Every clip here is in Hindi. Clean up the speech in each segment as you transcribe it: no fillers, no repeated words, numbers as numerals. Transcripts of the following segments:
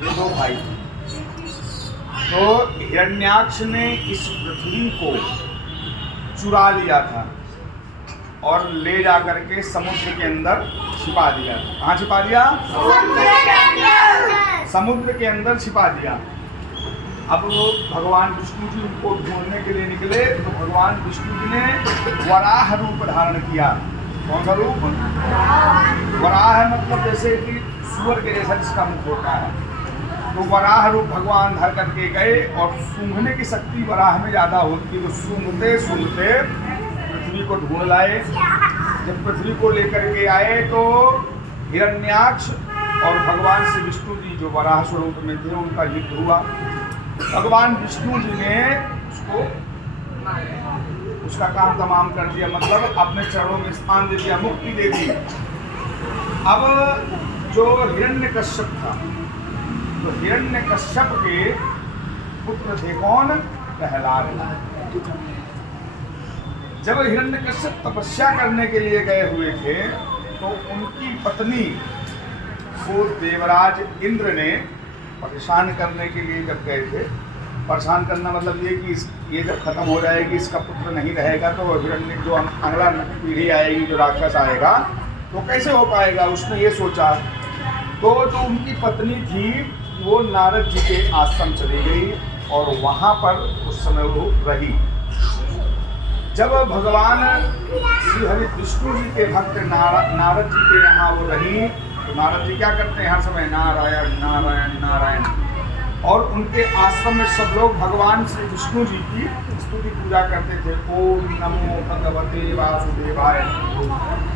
ये दो भाई। तो हिरण्याक्ष ने इस पृथ्वी को चुरा लिया था और ले जा करके समुद्र के अंदर छिपा दिया। कहाँ छिपा दिया? समुद्र के अंदर छिपा दिया। अब भगवान विष्णु जी उनको ढूंढने के लिए निकले तो भगवान विष्णु जी ने वराह रूप धारण किया। कौन सा रूप? वराह मतलब जैसे कि सूअर के जैसा जिसका मुख होता है, तो वराह रूप भगवान धर करके गए और सूंघने की शक्ति वराह में ज़्यादा होती है। तो सूंघते सूंघते पृथ्वी को ढूंढ लाए। जब पृथ्वी को लेकर के आए तो हिरण्याक्ष और भगवान श्री विष्णु जी जो वराह स्वरूप में थे उनका युद्ध हुआ। भगवान विष्णु जी ने उसका काम तमाम कर दिया, मतलब अपने चरणों में स्थान दे दिया, मुक्ति दे दी। अब जो हिरण्यकश्यप था, तो हिरण्यकश्यप के पुत्र थे कौन? प्रहलाद। जब हिरण्यकश्यप तपस्या करने के लिए गए हुए थे तो उनकी पत्नी को देवराज इंद्र ने परेशान करने के लिए जब गए थे, परेशान करना मतलब ये कि ये जब खत्म हो जाएगी, इसका पुत्र नहीं रहेगा तो हिरण्य जो अगला पीढ़ी आएगी, जो राक्षस आएगा, तो कैसे हो पाएगा। उसने ये सोचा। तो जो उनकी पत्नी थी वो नारद जी के आश्रम चली गई और वहाँ पर उस समय वो रही। जब भगवान श्री हरि विष्णु जी के भक्त नारद जी के यहाँ वो रही तो नारद जी क्या करते हैं? हर समय नारायण नारायण नारायण। और उनके आश्रम में सब लोग भगवान श्री विष्णु जी की स्तुति पूजा करते थे। ओम नमो भगवते वासुदेवाय।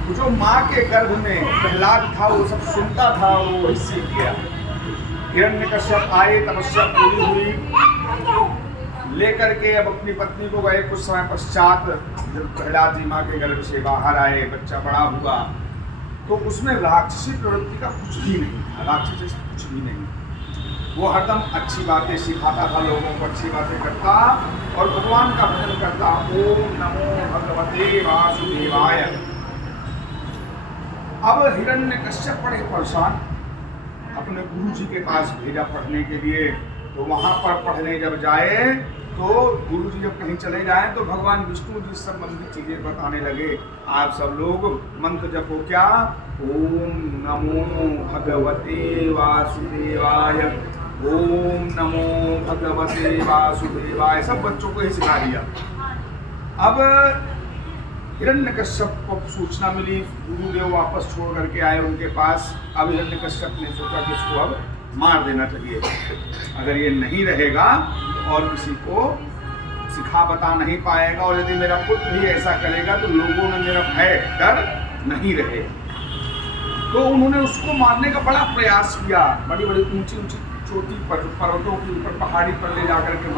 तो जो माँ के गर्भ में प्रहलाद था वो सब सुनता था और वो वही सीख गया। हिरण्यकश्यप आए, तपस्या पूरी हुई, लेकर के अब अपनी पत्नी को गए। कुछ समय पश्चात जब प्रहलाद जी माँ के गर्भ से बाहर आए, बच्चा बड़ा हुआ, तो उसमें राक्षसी प्रवृत्ति का कुछ भी नहीं था। राक्षसी कुछ भी नहीं, वो हरदम अच्छी बातें सिखाता था, लोगों को अच्छी बातें करता और भगवान का भजन करता। ओम नमो भगवते वासुदेवाय। अब हिरण्यकश्यप बड़े परेशान, अपने गुरु जी के पास भेजा पढ़ने के लिए। तो वहाँ पर पढ़ने जब जाए तो गुरु जी जब कहीं चले जाएं तो भगवान विष्णु जी संबंधित चीजें बताने लगे। आप सब लोग मंत्र जपो क्या? ओम नमो भगवते वासुदेवाय, ओम नमो भगवते वासुदेवाय, सब बच्चों को ही सिखा दिया। अब हिरण्यकश्यप को सूचना मिली, गुरुदेव वापस छोड़ करके आए उनके पास। अब हिरण्यकश्यप ने सोचा कि इसको अब मार देना चाहिए, अगर ये नहीं रहेगा और किसी को सिखा बता नहीं पाएगा और यदि मेरा पुत्र भी ऐसा करेगा तो लोगों में मेरा भय डर नहीं रहे। तो उन्होंने उसको मारने का बड़ा प्रयास किया। बड़ी बड़ी ऊंची ऊंची चोटी पर, पर्वतों के ऊपर, पहाड़ी पर ले जाकर के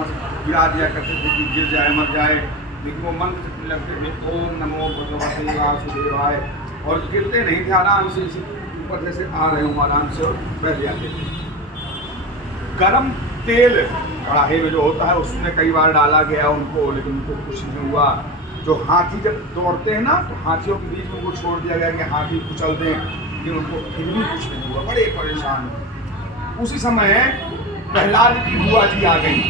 गिरा दिया करते थे कि गिर जाए मर जाए, लेकिन वो मंत्र जपने लगते थे ओम नमो भगवते वासुदेवाय, और गिरते नहीं थे, आराम से ऊपर जैसे आ रहे हो आराम से और बैठ जाते थे। गरम तेल कढ़ाई में जो होता है उसमें कई बार डाला गया उनको, लेकिन उनको कुछ नहीं हुआ। जो हाथी जब दौड़ते हैं ना तो हाथियों के बीच में उनको छोड़ दिया गया कि हाथी कुचल दें, लेकिन उनको फिर भी कुछ नहीं हुआ, बड़े परेशान। उसी समय प्रहलाद की बुआ जी आ गई,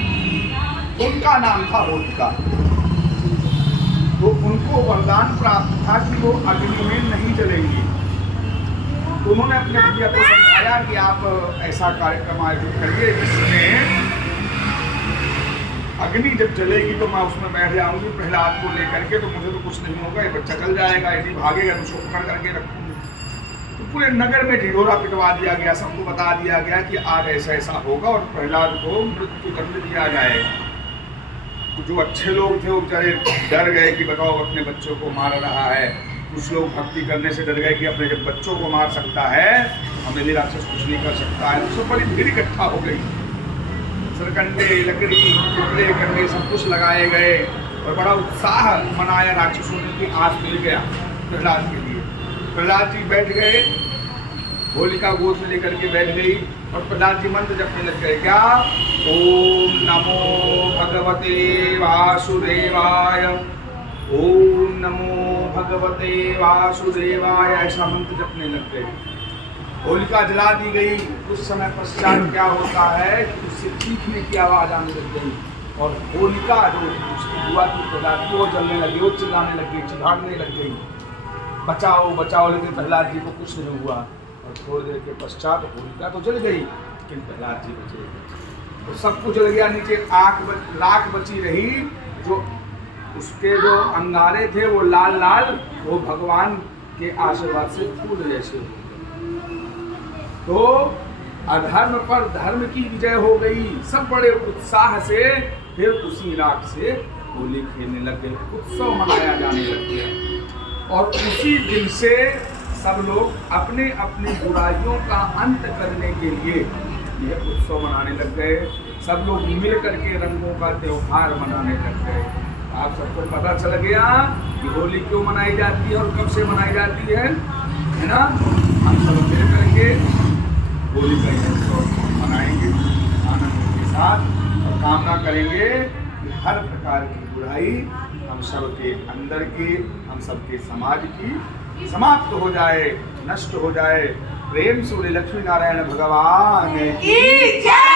उनका नाम था होलिका। तो उनको वरदान प्राप्त था कि वो अग्नि में नहीं जलेंगी। तो उन्होंने अपने भैया को समझाया कि आप ऐसा कार्यक्रम आयोजित करिए जिसमें अग्नि जब जलेगी तो मैं उसमें बैठ जाऊंगी प्रहलाद को लेकर के, तो मुझे तो कुछ नहीं होगा, ये बच्चा जल जाएगा, यदि भागेगा तो उसको पकड़ करके रखूंगी। तो पूरे नगर में ढिढोरा पिटवा दिया गया, सबको बता दिया गया कि आज ऐसा ऐसा होगा और प्रहलाद को मृत्यु दंड दिया जाएगा। तो जो अच्छे लोग थे वो बेचारे डर गए कि बताओ अपने बच्चों को मार रहा है। कुछ लोग भक्ति करने से डर गए कि अपने जब बच्चों को मार सकता है हमें भी राक्षस कुछ नहीं कर सकता है। तो बड़ी भीड़ इकट्ठा हो गई, सरकंडे, लकड़ी, टुकड़े करने सब कुछ लगाए गए और बड़ा उत्साह मनाया। राक्षसों ने की आस मिल गया प्रहलाद के लिए। प्रहलाद जी बैठ गए, होलिका गोद में लेकर के बैठ गई और प्रहलाद जी मंत्र जपने लग गए। क्या? ओम नमो भगवते वासुदेवाय, ओम नमो भगवते वासुदेवाय, ऐसा मंत्र जपने लग गए। होलिका जला दी गई। कुछ समय पश्चात क्या होता है कि उससे चीखने की आवाज आने लग गई और होलिका जो उसकी बुआ की प्रजाति वो जलने लगी, वो चिल्लाने लग गई, चिढ़ाने लग गई, बचाओ बचाओ। लेकिन प्रहलाद जी को कुछ नहीं हुआ और थोड़ी देर के पश्चात होलिका तो जल गई लेकिन प्रहलाद जी बचे गए। तो सब कुछ जल गया, नीचे राख बची रही। जो उसके जो अंगारे थे वो लाल लाल, वो भगवान के आशीर्वाद से फूल जैसे हो गए। तो अधर्म पर धर्म की विजय हो गई। सब बड़े उत्साह से फिर उसी राख से होली खेलने लगे, उत्सव मनाया जाने लग गया। और उसी दिन से सब लोग अपने अपनी बुराइयों का अंत करने के लिए यह उत्सव मनाने लग गए। सब लोग मिल करके रंगों का त्योहार मनाने लग गए। आप सबको पता चल गया कि होली क्यों मनाई जाती है और कब से मनाई जाती है ना? हम सब मिल करके होली का यह उत्सव मनाएंगे आनंद के साथ और कामना करेंगे कि हर प्रकार की बुराई हम सब के अंदर की, हम सबके समाज की समाप्त हो जाए, नष्ट हो जाए। प्रेम से बोले लक्ष्मी नारायण भगवान की जय।